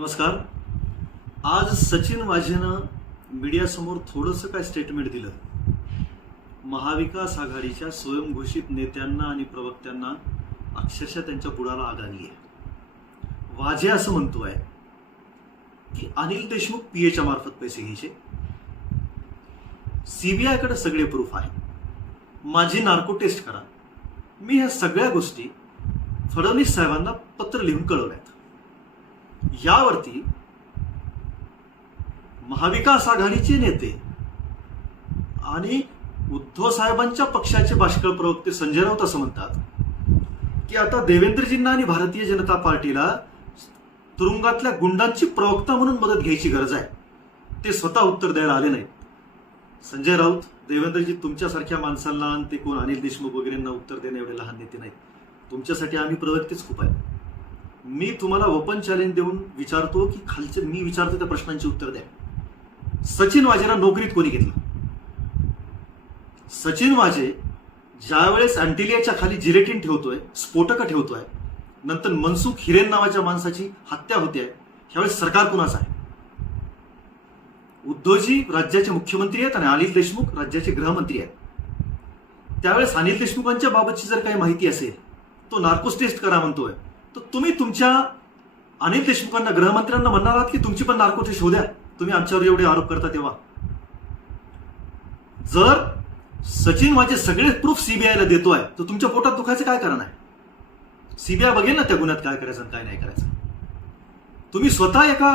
नमस्कार. आज सचिन वाझेनं मीडियासमोर थोडंसं काय स्टेटमेंट दिलं? महाविकास आघाडीच्या स्वयंघोषित नेत्यांना आणि प्रवक्त्यांना अक्षरशः त्यांच्या बुडाला आग आली आहे. वाझे असं म्हणतोय की अनिल देशमुख पीएच्या मार्फत पैसे घ्यायचे. सीबीआयकडे सगळे प्रूफ आहे माझी नार्को टेस्ट करा. मी ह्या सगळ्या गोष्टी फडणवीस साहेबांना पत्र लिहून कळवल्यात. यावरती महाविकास आघाडीचे नेते आणि उद्धव साहेबांच्या पक्षाचे भाषकळ प्रवक्ते संजय राऊत असं म्हणतात की आता देवेंद्रजींना आणि भारतीय जनता पार्टीला तुरुंगातल्या गुंडांची प्रवक्ता म्हणून मदत घ्यायची गरज आहे. ते स्वतः उत्तर द्यायला आले नाहीत. संजय राऊत देवेंद्रजी तुमच्यासारख्या माणसांना आणि ते कोण अनिल देशमुख वगैरेंना उत्तर देणे एवढे लहान नेते नाहीत. तुमच्यासाठी आम्ही प्रवक्तेच खूप आहे मी तुम्हाला ओपन चॅलेंज देऊन विचारतो की खालचे मी विचारतो त्या प्रश्नांची उत्तर द्या. सचिन वाजेला नोकरीत कोणी घेतलं? सचिन वाजे ज्यावेळेस अँटिलियाच्या खाली जिलेटिन ठेवतोय स्फोटकं ठेवतोय नंतर मनसुख हिरेन नावाच्या माणसाची हत्या होते ह्यावेळेस सरकार कुणाचं आहे? उद्धवजी राज्याचे मुख्यमंत्री आहेत आणि अनिल देशमुख राज्याचे गृहमंत्री आहेत. त्यावेळेस अनिल देशमुखांच्या बाबतची जर काही माहिती असेल तो नार्कोस टेस्ट करा म्हणतोय. तर तुम्ही तुमच्या अनिल देशमुखांना गृहमंत्र्यांना म्हणणार आहात की तुमची पण नार्को शोध्या? तुम्ही आमच्यावर एवढे आरोप करता तेव्हा. जर सचिन माझे सगळे प्रूफ सीबीआयला देतोय तर तुमच्या पोटात दुखायचं काय कारण आहे? सीबीआय बघेल ना त्या गुन्ह्यात काय करायचं आणि काय नाही करायचं. तुम्ही स्वतः एका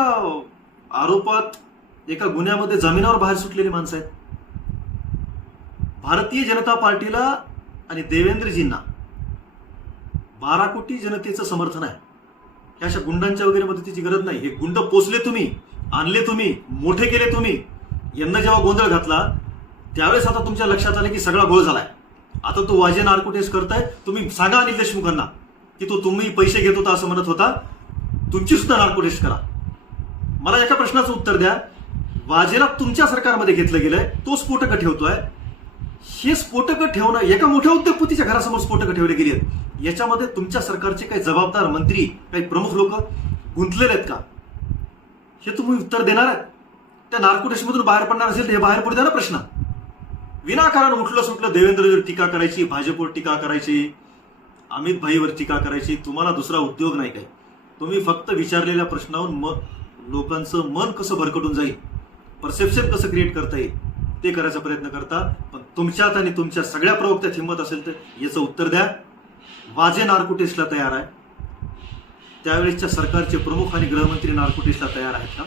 आरोपात एका गुन्ह्यामध्ये जमिनावर बाहेर सुटलेली माणसं आहेत. भारतीय जनता पार्टीला आणि देवेंद्रजींना बारा कोटी जनतेचं समर्थन आहे. ह्या अशा गुंडांच्या वगैरे मदतीची गरज नाही. हे गुंड पोचले तुम्ही आणले तुम्ही मोठे केले तुम्ही. यांना जेव्हा गोंधळ घातला त्यावेळेस आता तुमच्या लक्षात आलं की सगळा गोळ झालाय. आता तो वाजे नार्कोटेस करताय. तुम्ही सांगा अनिल देशमुखांना की तो तुम्ही पैसे घेत होता असं म्हणत होता. तुमची सुद्धा नार्कोटेस्ट करा. मला एका प्रश्नाचं उत्तर द्या. वाजेला तुमच्या सरकारमध्ये घेतलं गेलंय तो स्फोटकं ठेवतोय. हे स्फोटकं ठेवणं एका मोठ्या उद्योगपतीच्या घरासमोर स्फोटकं ठेवले गेली आहेत. याच्यामध्ये तुमच्या सरकारचे काही जबाबदार मंत्री काही प्रमुख लोक गुंतलेले आहेत का? हे तुम्ही उत्तर देणार आहेत? त्या नार्कोटेशमधून बाहेर पडणार असेल तर हे बाहेर पडू द्या ना प्रश्न. विनाकारण उठलं सुटलं देवेंद्रवर टीका करायची भाजपवर टीका करायची अमित भाईवर टीका करायची तुम्हाला दुसरा उद्योग नाही काही तुम्ही फक्त विचारलेल्या प्रश्नावर म लोकांचं मन कसं भरकटून जाईल? परसेप्शन कसं क्रिएट करता येईल? ते करायचा प्रयत्न करता पण तुमच्यात आणि तुमच्या सगळ्या प्रवक्त्यात हिंमत असेल तर याचं उत्तर द्या. वाजे नार्को तयार आहे. त्यावेळेसच्या सरकारचे प्रमुख आणि गृहमंत्री नार्को तयार आहेत का?